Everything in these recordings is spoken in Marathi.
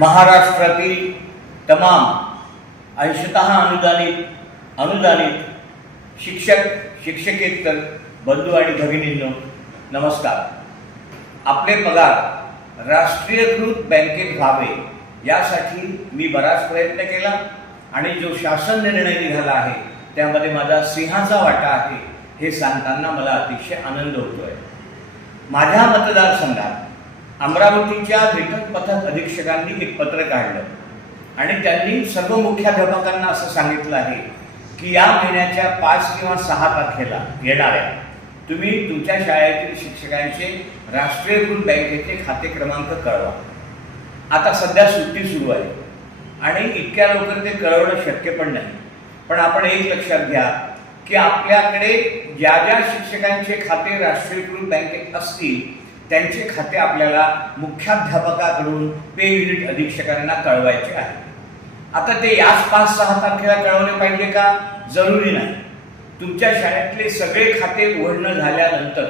महाराष्ट्रातील तमाम अंशत अनुदानित अनुदानित शिक्षक शिक्षकेतर बंधू आणि भगिनींनो नमस्कार आपले पगार राष्ट्रीयकृत बँकेत व्हावे यासाठी मी बराच प्रयत्न केला आणि जो शासन निर्णय निघाला आहे त्यामध्ये माझा सिंहाचा वाटा आहे हे सांगताना मला अतिशय आनंद होतो आहे माझ्या मतदारसंघात अमरावतीच्या वेतन पथक अधीक्षकांनी एक पत्र काढलं आणि त्यांनी सर्व मुख्याध्यापकांना असं सांगितलं आहे की या महिन्याच्या पाच किंवा सहा तारखेला येणाऱ्या तुम्ही तुमच्या शाळेतील शिक्षकांचे राष्ट्रीयकृत बँकेचे खाते क्रमांक कळवा आता सध्या सुट्टी सुरू आहे आणि इतक्या लवकर ते कळवणं शक्य पण नाही पण आपण एक लक्षात घ्या की आपल्याकडे ज्या ज्या शिक्षकांचे खाते राष्ट्रीयकृत बँकेत असतील त्यांचे खाते आपल्याला मुख्याध्यापकाकडून पे युनिट अधीक्षकांना कळवायचे आहे आता ते याच पाच सहा तारखेला कळवले पाहिजे का जरुरी नाही तुमच्या शाळेतले सगळे खाते उघडणं झाल्यानंतर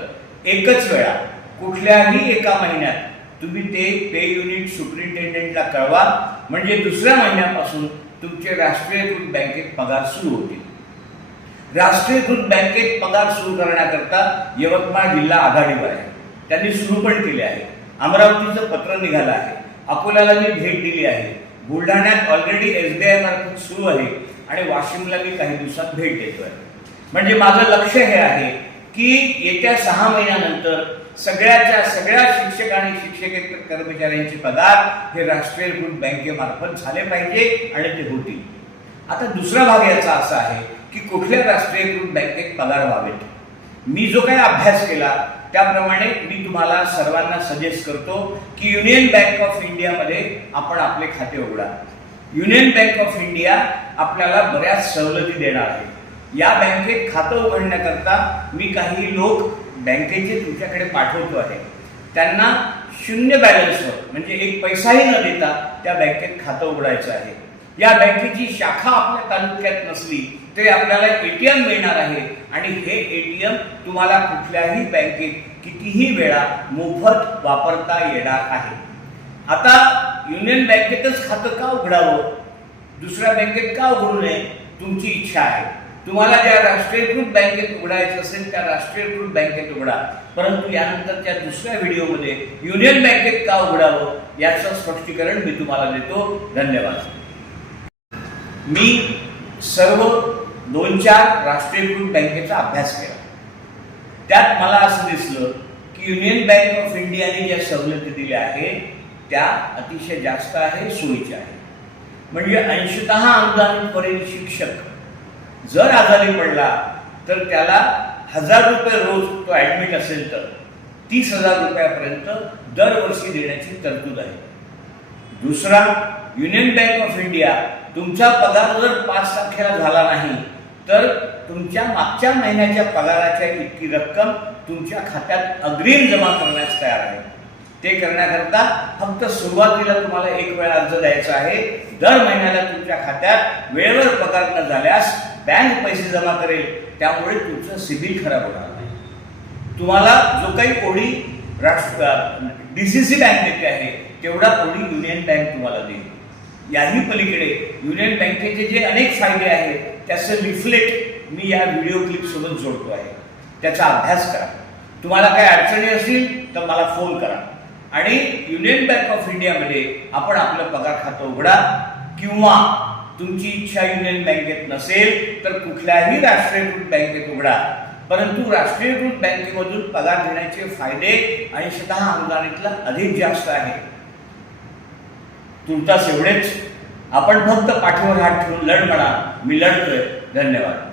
एकच वेळा कुठल्याही एका महिन्यात तुम्ही ते पे युनिट सुप्रिंटेंडेंटला कळवा म्हणजे दुसऱ्या महिन्यापासून तुमचे राष्ट्रीयकृत बँकेत पगार सुरू होतील राष्ट्रीयकृत बँकेत पगार सुरू करण्याकरता यवतमाळ जिल्हा आघाडीवर आहे त्यांनी सुरू पण केले आहे अमरावतीचं पत्र निघालं आहे अकोल्याला मी भेट दिली आहे बुलढाण्यात ऑलरेडी एस बी आय मार्फत सुरू आहे आणि वाशिमला मी काही दिवसात भेट देतो आहे म्हणजे माझं लक्ष हे आहे की येत्या सहा महिन्यानंतर सगळ्याच्या सगळ्या शिक्षक आणि शिक्षकेतर कर्मचाऱ्यांचे पगार हे राष्ट्रीय राष्ट्रीयकृत बँकेमार्फत झाले पाहिजे आणि ते होतील आता दुसरा भाग याचा असा आहे की कुठल्या राष्ट्रीयकृत बँकेत पगार व्हावेत मी जो काही अभ्यास केला त्याप्रमाणे मी तुम्हाला सर्वांना सजेस्ट करतो की युनियन बँक ऑफ इंडियामध्ये आपण आपले खाते उघडा युनियन बँक ऑफ इंडिया आपल्याला बऱ्याच सवलती देणार आहे या बँकेत खातं उघडण्याकरता मी काही लोक बँकेचे तुमच्याकडे पाठवतो आहे त्यांना शून्य बॅलन्सवर म्हणजे एक पैसाही न देता त्या बँकेत खातं उघडायचं आहे या बँकेची शाखा आपल्या तालुक्यात नसली ते आपल्याला एटीएम मिळणार आहे आणि हे एटीएम तुम्हाला कुठल्याही बँकेत कितीही वेळा मोफत वापरता येणार आहे आता युनियन बँकेतच खातं का उघडावं दुसऱ्या बँकेत का उघडू नये तुमची इच्छा आहे तुम्हाला ज्या राष्ट्रीयकृत बँकेत उघडायचं असेल त्या राष्ट्रीयकृत बँकेत उघडा परंतु यानंतरच्या दुसऱ्या व्हिडिओमध्ये युनियन बँकेत का उघडावं याचं स्पष्टीकरण मी तुम्हाला देतो धन्यवाद मी सर्व दोन चार राष्ट्रीयकृत बँकेचा अभ्यास केला त्यात मला असं दिसलं की युनियन बँक ऑफ इंडियाने ज्या सवलती दिल्या आहेत त्या अतिशय जास्त आहे सोयीच्या आहेत म्हणजे अंशत अनुदानपर्यंत शिक्षक जर आजारी पडला तर त्याला हजार रुपये रोज तो ॲडमिट असेल तर तीस हजार रुपयापर्यंत दरवर्षी देण्याची तरतूद आहे दुसरा युनियन बँक ऑफ इंडिया तुमचा पगार जर पाच तारखेला झाला नाही तर तुमच्या मागच्या महिन्याच्या पगाराच्या इतकी रक्कम तुमच्या खात्यात अग्रिम जमा करण्यास तयार आहे ते करण्याकरता फक्त सुरुवातीला तुम्हाला एक वेळा अर्ज द्यायचा आहे दर महिन्याला तुमच्या खात्यात वेळेवर पगार न झाल्यास बँक पैसे जमा करेल त्यामुळे तुमचं सिबिल खराब होणार नाही तुम्हाला जो काही ओढी राष्ट्र डी सी सी बँक देते आहे तेवढा ओढी युनियन बँक तुम्हाला देईल याही पलीकडे युनियन बँकेचे जे अनेक फायदे आहेत त्याचं रिफ्लेक्ट मी या व्हिडिओ क्लिपसोबत जोडतो आहे त्याचा अभ्यास करा तुम्हाला काही अडचणी असतील तर मला फोन करा आणि युनियन बँक ऑफ इंडियामध्ये आपण आपलं पगार खातं उघडा किंवा तुमची इच्छा युनियन बँकेत नसेल तर कुठल्याही राष्ट्रीयकृत बँकेत उघडा परंतु राष्ट्रीयकृत बँकेमधून पगार घेण्याचे फायदे ऐंशतः अनुदानितला अधिक जास्त आहे तुमचा एवढेच आपण फक्त पाठीवर हात ठेवून लढ म्हणा मी लढतोय धन्यवाद